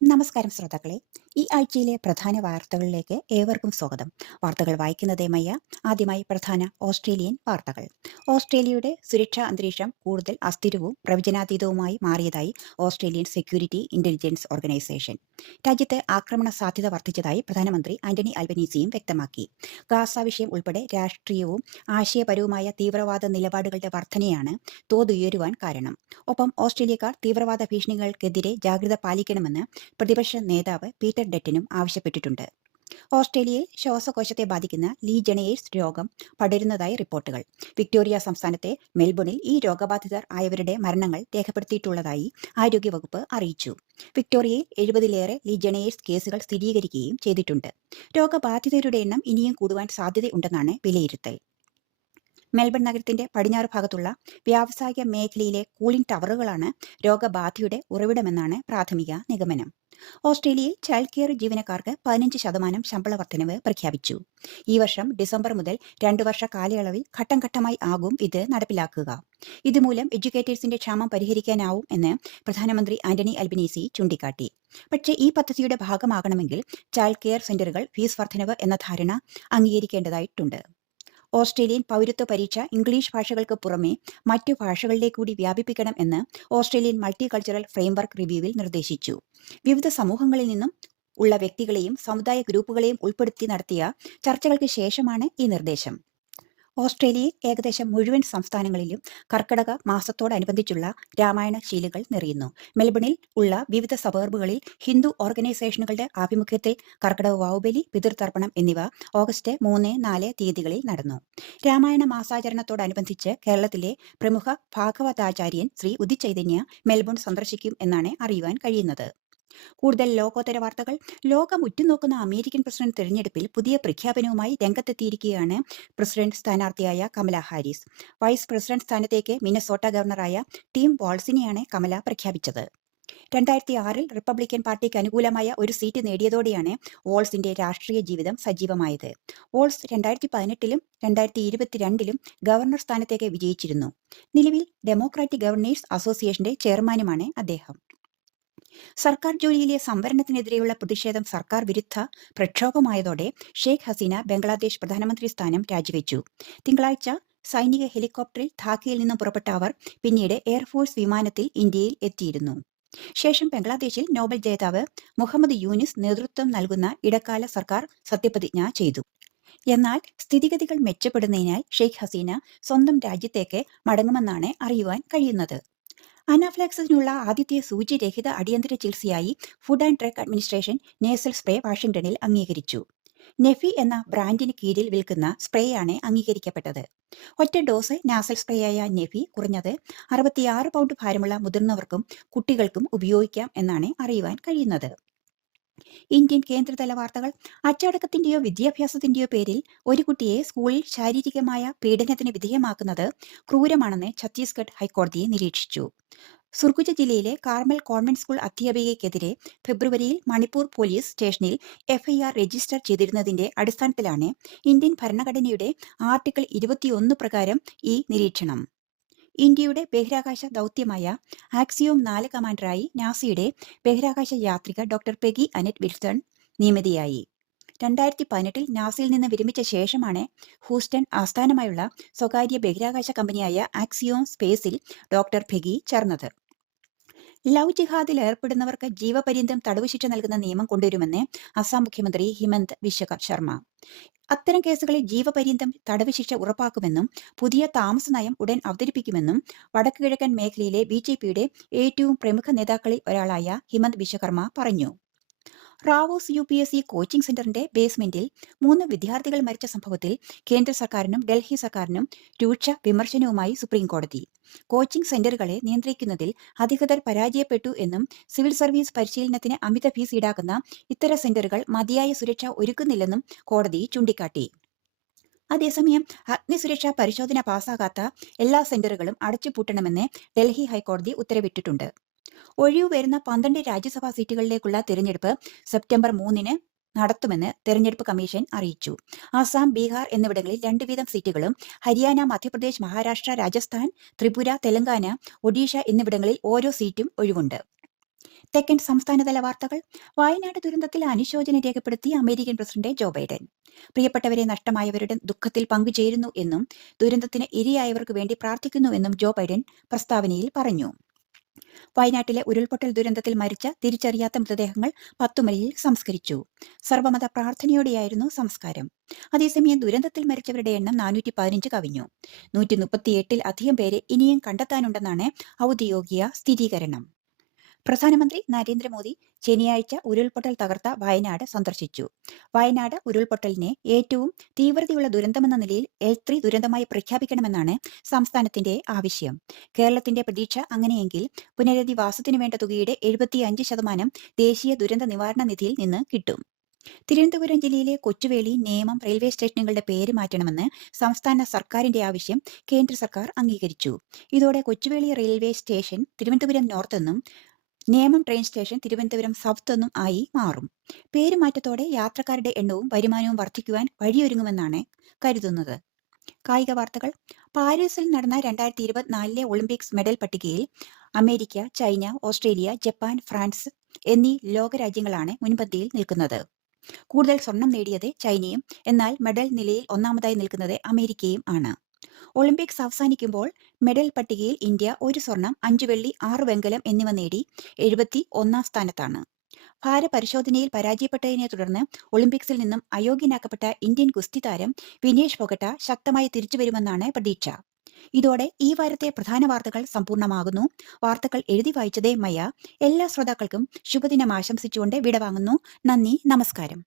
നമസ്കാരം ശ്രോതാക്കളെ. ഈ ആഴ്ചയിലെ പ്രധാന വാർത്തകളിലേക്ക് ഏവർക്കും സ്വാഗതം. വാർത്തകൾ വായിക്കുന്നത് മയ്യ. ആദ്യമായി പ്രധാന ഓസ്ട്രേലിയൻ വാർത്തകൾ. ഓസ്ട്രേലിയയുടെ സുരക്ഷാ അന്തരീക്ഷം കൂടുതൽ അസ്ഥിരവും പ്രവചനാതീതവുമായി മാറിയതായി ഓസ്ട്രേലിയൻ സെക്യൂരിറ്റി ഇന്റലിജൻസ് ഓർഗനൈസേഷൻ. രാജ്യത്ത് ആക്രമണ സാധ്യത വർദ്ധിച്ചതായി പ്രധാനമന്ത്രി ആന്റണി അൽബനീസിയും വ്യക്തമാക്കി. ഗാസ വിഷയം ഉൾപ്പെടെ രാഷ്ട്രീയവും ആശയപരവുമായ തീവ്രവാദ നിലപാടുകളുടെ വർധനയാണ് തോതുയരുവാൻ കാരണം. ഒപ്പം ഓസ്ട്രേലിയക്കാർ തീവ്രവാദ ഭീഷണികൾക്കെതിരെ ജാഗ്രത പാലിക്കണമെന്ന് പ്രതിപക്ഷ നേതാവ് പീറ്റർ ഡറ്റനും ആവശ്യപ്പെട്ടിട്ടുണ്ട്. ഓസ്ട്രേലിയയിൽ ശ്വാസകോശത്തെ ബാധിക്കുന്ന ലീജണേഴ്സ് രോഗം പടരുന്നതായി റിപ്പോർട്ടുകൾ. വിക്ടോറിയ സംസ്ഥാനത്തെ മെൽബണിൽ ഈ രോഗബാധിതർ ആയവരുടെ മരണങ്ങൾ രേഖപ്പെടുത്തിയിട്ടുള്ളതായി ആരോഗ്യവകുപ്പ് അറിയിച്ചു. വിക്ടോറിയയിൽ 70-ലേറെ ലീജണേഴ്സ് കേസുകൾ സ്ഥിരീകരിക്കുകയും ചെയ്തിട്ടുണ്ട്. രോഗബാധിതരുടെ എണ്ണം ഇനിയും കൂടുവാൻ സാധ്യതയുണ്ടെന്നാണ് വിലയിരുത്തൽ. മെൽബൺ നഗരത്തിന്റെ പടിഞ്ഞാറ് ഭാഗത്തുള്ള വ്യാവസായിക മേഖലയിലെ കൂളിംഗ് ടവറുകളാണ് രോഗബാധയുടെ ഉറവിടമെന്നാണ് പ്രാഥമിക നിഗമനം. ഓസ്ട്രേലിയയിൽ ചൈൽഡ് കെയർ ജീവനക്കാർക്ക് 15% ശമ്പള വർധനവ് പ്രഖ്യാപിച്ചു. ഈ വർഷം ഡിസംബർ മുതൽ 2 വർഷ കാലയളവിൽ ഘട്ടം ഘട്ടമായി ആകും ഇത് നടപ്പിലാക്കുക. ഇതുമൂലം എഡ്യൂക്കേറ്റേഴ്സിന്റെ ക്ഷാമം പരിഹരിക്കാനാവും എന്ന് പ്രധാനമന്ത്രി ആന്റണി അൽബനീസി ചൂണ്ടിക്കാട്ടി. പക്ഷേ ഈ പദ്ധതിയുടെ ഭാഗമാകണമെങ്കിൽ ചൈൽഡ് കെയർ സെന്ററുകൾ ഫീസ് വർധനവ് എന്ന ധാരണ അംഗീകരിക്കേണ്ടതായിട്ടുണ്ട്. ഓസ്ട്രേലിയൻ പൗരത്വ പരീക്ഷ ഇംഗ്ലീഷ് ഭാഷകൾക്ക് പുറമെ മറ്റു ഭാഷകളിലേക്ക് കൂടി വ്യാപിപ്പിക്കണം എന്ന് ഓസ്ട്രേലിയൻ മൾട്ടി കൾച്ചറൽ ഫ്രെയിംവർക്ക് റിവ്യൂവിൽ നിർദ്ദേശിച്ചു. വിവിധ സമൂഹങ്ങളിൽ നിന്നും ഉള്ള വ്യക്തികളെയും സമുദായ ഗ്രൂപ്പുകളെയും ഉൾപ്പെടുത്തി നടത്തിയ ചർച്ചകൾക്ക് ശേഷമാണ് ഈ നിർദ്ദേശം. ഓസ്ട്രേലിയയിൽ ഏകദേശം മുഴുവൻ സംസ്ഥാനങ്ങളിലും കർക്കടക മാസത്തോടനുബന്ധിച്ചുള്ള രാമായണ ശീലുകൾ നിറയുന്നു. മെൽബണിൽ ഉള്ള വിവിധ സബർബുകളിൽ ഹിന്ദു ഓർഗനൈസേഷനുകളുടെ ആഭിമുഖ്യത്തിൽ കർക്കടക വാവുബലി, പിതൃതർപ്പണം എന്നിവ ഓഗസ്റ്റ് 3, 4 തീയതികളിൽ നടന്നു. രാമായണ മാസാചരണത്തോടനുബന്ധിച്ച് കേരളത്തിലെ പ്രമുഖ ഭാഗവതാചാര്യൻ ശ്രീ ഉദിചൈതന്യ മെൽബൺ സന്ദർശിക്കും എന്നാണ് അറിയുവാൻ കഴിയുന്നത്. കൂടുതൽ ലോകോത്തര വാർത്തകൾ. ലോകം ഉറ്റുനോക്കുന്ന അമേരിക്കൻ പ്രസിഡന്റ് തെരഞ്ഞെടുപ്പിൽ പുതിയ പ്രഖ്യാപനവുമായി രംഗത്തെത്തിയിരിക്കുകയാണ് പ്രസിഡന്റ് സ്ഥാനാർത്ഥിയായ കമല ഹാരിസ്. വൈസ് പ്രസിഡന്റ് സ്ഥാനത്തേക്ക് മിനസോട്ട ഗവർണറായ ടിം വാൾസിനെയാണ് കമല പ്രഖ്യാപിച്ചത്. 2006-ൽ റിപ്പബ്ലിക്കൻ പാർട്ടിക്ക് അനുകൂലമായ ഒരു സീറ്റ് നേടിയതോടെയാണ് വോൾസിന്റെ രാഷ്ട്രീയ ജീവിതം സജീവമായത്. വോൾസ് 2018-ലും 2022-ലും ഗവർണർ സ്ഥാനത്തേക്ക് വിജയിച്ചിരുന്നു. നിലവിൽ ഡെമോക്രാറ്റിക് ഗവർണേഴ്സ് അസോസിയേഷന്റെ ചെയർമാനുമാണ് അദ്ദേഹം. സർക്കാർ ജോലിയിലെ സംവരണത്തിനെതിരെയുള്ള പ്രതിഷേധം സർക്കാർ വിരുദ്ധ പ്രക്ഷോഭമായതോടെ ഷെയ്ഖ് ഹസീന ബംഗ്ലാദേശ് പ്രധാനമന്ത്രി സ്ഥാനം രാജിവെച്ചു. തിങ്കളാഴ്ച സൈനിക ഹെലികോപ്റ്ററിൽ ധാക്കയിൽ നിന്നും പുറപ്പെട്ട അവർ പിന്നീട് എയർഫോഴ്സ് വിമാനത്തിൽ ഇന്ത്യയിൽ എത്തിയിരുന്നു. ശേഷം ബംഗ്ലാദേശിൽ നോബൽ ജേതാവ് മുഹമ്മദ് യൂനിസ് നേതൃത്വം നൽകുന്ന ഇടക്കാല സർക്കാർ സത്യപ്രതിജ്ഞ ചെയ്തു. എന്നാൽ സ്ഥിതിഗതികൾ മെച്ചപ്പെടുന്നതിനാൽ ഷെയ്ഖ് ഹസീന സ്വന്തം രാജ്യത്തേക്ക് മടങ്ങുമെന്നാണ് അറിയുവാൻ കഴിയുന്നത്. അനാഫ്ലാക്സിനുള്ള ആദ്യത്തെ സൂചിരഹിത അടിയന്തര ചികിത്സയായി food and drug administration nasal spray വാഷിംഗ്ടണിൽ അംഗീകരിച്ചു. നെഫി എന്ന ബ്രാൻഡിന് കീഴിൽ വിൽക്കുന്ന സ്പ്രേയാണ് അംഗീകരിക്കപ്പെട്ടത്. ഒറ്റ ഡോസ് നാസൽ സ്പ്രേയായ നെഫി കുറഞ്ഞത് 66 പൗണ്ട് ഭാരമുള്ള മുതിർന്നവർക്കും കുട്ടികൾക്കും ഉപയോഗിക്കാം എന്നാണ് അറിയുവാൻ കഴിയുന്നത്. ഇന്ത്യൻ കേന്ദ്രതല വാർത്തകൾ. അച്ചടക്കത്തിന്റെയോ വിദ്യാഭ്യാസത്തിന്റെയോ പേരിൽ ഒരു കുട്ടിയെ സ്കൂളിൽ ശാരീരികമായ പീഡനത്തിന് വിധേയമാക്കുന്നത് ക്രൂരമാണെന്ന് ഛത്തീസ്ഗഡ് ഹൈക്കോടതിയെ നിരീക്ഷിച്ചു. സുർഗുജ ജില്ലയിലെ കാർമൽ കോൺവെന്റ് സ്കൂൾ അധ്യാപികയ്ക്കെതിരെ ഫെബ്രുവരിയിൽ മണിപ്പൂർ പോലീസ് സ്റ്റേഷനിൽ എഫ്ഐആർ രജിസ്റ്റർ ചെയ്തിരുന്നതിന്റെ അടിസ്ഥാനത്തിലാണ് ഇന്ത്യൻ ഭരണഘടനയുടെ ആർട്ടിക്കിൾ 21 പ്രകാരം ഈ നിരീക്ഷണം. ഇന്ത്യയുടെ ബഹിരാകാശ ദൗത്യമായ ആക്സിയോം 4 കമാൻഡറായി നാസയുടെ ബഹിരാകാശ യാത്രിക ഡോക്ടർ പെഗി അനറ്റ് വിൽസൺ നിയമിതയായി. 2018-ൽ നാസയിൽ നിന്ന് വിരമിച്ച ശേഷമാണ് ഹൂസ്റ്റൺ ആസ്ഥാനമായുള്ള സ്വകാര്യ ബഹിരാകാശ കമ്പനിയായ ആക്സിയോം സ്പേസിൽ ഡോക്ടർ പെഗി ചേർന്നത്. ലവ് ജിഹാദിൽ ഏർപ്പെടുന്നവർക്ക് ജീവപര്യന്തം തടവ് ശിക്ഷ നൽകുന്ന നിയമം കൊണ്ടുവരുമെന്ന് അസം മുഖ്യമന്ത്രി ഹിമന്ത് ബിശ്വ ശർമ്മ. അത്തരം കേസുകളിൽ ജീവപര്യന്തം തടവ് ശിക്ഷ ഉറപ്പാക്കുമെന്നും പുതിയ താമസ നയം ഉടൻ അവതരിപ്പിക്കുമെന്നും വടക്കു കിഴക്കൻ മേഖലയിലെ BJPയുടെ ഏറ്റവും പ്രമുഖ നേതാക്കളിൽ ഒരാളായ ഹിമന്ത് ബിശ്വകർമ്മ പറഞ്ഞു. റാവോസ് UPSC കോച്ചിംഗ് സെന്ററിന്റെ ബേസ്മെന്റിൽ 3 വിദ്യാർത്ഥികൾ മരിച്ച സംഭവത്തിൽ കേന്ദ്ര സർക്കാരിനും ഡൽഹി സർക്കാരിനും രൂക്ഷ വിമർശനവുമായി സുപ്രീംകോടതി. കോച്ചിംഗ് സെന്ററുകളെ നിയന്ത്രിക്കുന്നതിൽ അധികൃതർ പരാജയപ്പെട്ടു എന്നും സിവിൽ സർവീസ് പരിശീലനത്തിന് അമിത ഫീസ് ഈടാക്കുന്ന ഇത്തരം സെന്ററുകൾ മതിയായ സുരക്ഷ ഒരുക്കുന്നില്ലെന്നും കോടതി ചൂണ്ടിക്കാട്ടി. അതേസമയം അഗ്നിസുരക്ഷാ പരിശോധന പാസ്സാകാത്ത എല്ലാ സെന്ററുകളും അടച്ചുപൂട്ടണമെന്ന് ഡൽഹി ഹൈക്കോടതി ഉത്തരവിട്ടിട്ടുണ്ട്. ഒഴിവ് വരുന്ന 12 രാജ്യസഭാ സീറ്റുകളിലേക്കുള്ള തിരഞ്ഞെടുപ്പ് സെപ്റ്റംബർ 3-ന് നടത്തുമെന്ന് തെരഞ്ഞെടുപ്പ് കമ്മീഷൻ അറിയിച്ചു. ആസാം, ബീഹാർ എന്നിവിടങ്ങളിൽ 2 വീതം സീറ്റുകളും ഹരിയാന, മധ്യപ്രദേശ്, മഹാരാഷ്ട്ര, രാജസ്ഥാൻ, ത്രിപുര, തെലങ്കാന, ഒഡീഷ എന്നിവിടങ്ങളിൽ ഓരോ സീറ്റും ഒഴിവുണ്ട്. തെക്കൻ സംസ്ഥാനതല വാർത്തകൾ. വയനാട് ദുരന്തത്തിൽ അനുശോചനം രേഖപ്പെടുത്തി അമേരിക്കൻ പ്രസിഡന്റ് ജോ ബൈഡൻ. പ്രിയപ്പെട്ടവരെ നഷ്ടമായവരുടെ ദുഃഖത്തിൽ പങ്കുചേരുന്നു എന്നും ദുരന്തത്തിന് ഇരയായവർക്ക് വേണ്ടി പ്രാർത്ഥിക്കുന്നുവെന്നും ജോ ബൈഡൻ പ്രസ്താവനയിൽ പറഞ്ഞു. വയനാട്ടിലെ ഉരുൾപൊട്ടൽ ദുരന്തത്തിൽ മരിച്ച തിരിച്ചറിയാത്ത മൃതദേഹങ്ങൾ പത്തുമലയിൽ സംസ്കരിച്ചു. സർവമത പ്രാർത്ഥനയോടെയായിരുന്നു സംസ്കാരം. അതേസമയം ദുരന്തത്തിൽ മരിച്ചവരുടെ എണ്ണം 415 കവിഞ്ഞു. 138 അധികം പേരെ ഇനിയും കണ്ടെത്താനുണ്ടെന്നാണ് ഔദ്യോഗിക സ്ഥിരീകരണം. പ്രധാനമന്ത്രി നരേന്ദ്രമോദി ശനിയാഴ്ച ഉരുൾപൊട്ടൽ തകർത്ത വയനാട് സന്ദർശിച്ചു. വയനാട് ഉരുൾപൊട്ടലിനെ ഏറ്റവും തീവ്രതയുള്ള ദുരന്തമെന്ന നിലയിൽ L3 ദുരന്തമായി പ്രഖ്യാപിക്കണമെന്നാണ് സംസ്ഥാനത്തിന്റെ ആവശ്യം. കേരളത്തിന്റെ പ്രതീക്ഷ അങ്ങനെയെങ്കിൽ പുനരധിവാസത്തിനു വേണ്ട തുകയുടെ 75% ദേശീയ ദുരന്ത നിവാരണ നിധിയിൽ നിന്ന് കിട്ടും. തിരുവനന്തപുരം ജില്ലയിലെ കൊച്ചുവേളി, നേമം റെയിൽവേ സ്റ്റേഷനുകളുടെ പേര് മാറ്റണമെന്ന് സംസ്ഥാന സർക്കാരിന്റെ ആവശ്യം കേന്ദ്ര സർക്കാർ അംഗീകരിച്ചു. ഇതോടെ Kochuveli railway station Thiruvananthapuram north എന്നും Nemam train station Thiruvananthapuram south എന്നും ആയി മാറും. പേരുമാറ്റത്തോടെ യാത്രക്കാരുടെ എണ്ണവും വരുമാനവും വർദ്ധിക്കുവാൻ വഴിയൊരുങ്ങുമെന്നാണ് കരുതുന്നത്. കായിക വാർത്തകൾ. പാരീസിൽ നടന്ന 2024 ഒളിമ്പിക്സ് മെഡൽ പട്ടികയിൽ America, China, Australia, Japan, France എന്നീ ലോകരാജ്യങ്ങളാണ് മുൻപന്തിയിൽ നിൽക്കുന്നത്. കൂടുതൽ സ്വർണം നേടിയത് ചൈനയും എന്നാൽ മെഡൽ നിലയിൽ ഒന്നാമതായി നിൽക്കുന്നത് അമേരിക്കയും ആണ്. ഒളിമ്പിക്സ് അവസാനിക്കുമ്പോൾ മെഡൽ പട്ടികയിൽ ഇന്ത്യ 1 സ്വർണം, 5 വെള്ളി, 6 വെങ്കലം എന്നിവ നേടി 71 സ്ഥാനത്താണ്. ഭാരപരിശോധനയിൽ പരാജയപ്പെട്ടതിനെ തുടർന്ന് ഒളിമ്പിക്സിൽ നിന്നും അയോഗ്യനാക്കപ്പെട്ട ഇന്ത്യൻ ഗുസ്തി താരം വിനേഷ് ഫോഗട്ട ശക്തമായി തിരിച്ചുവരുമെന്നാണ് പ്രതീക്ഷ. ഇതോടെ ഈ വാരത്തെ പ്രധാന വാർത്തകൾ സമ്പൂർണ്ണമാകുന്നു. വാർത്തകൾ എഴുതി വായിച്ചതേ മയ. എല്ലാ ശ്രോതാക്കൾക്കും ശുഭദിനം ആശംസിച്ചുകൊണ്ട് വിടവാങ്ങുന്നു. നന്ദി, നമസ്കാരം.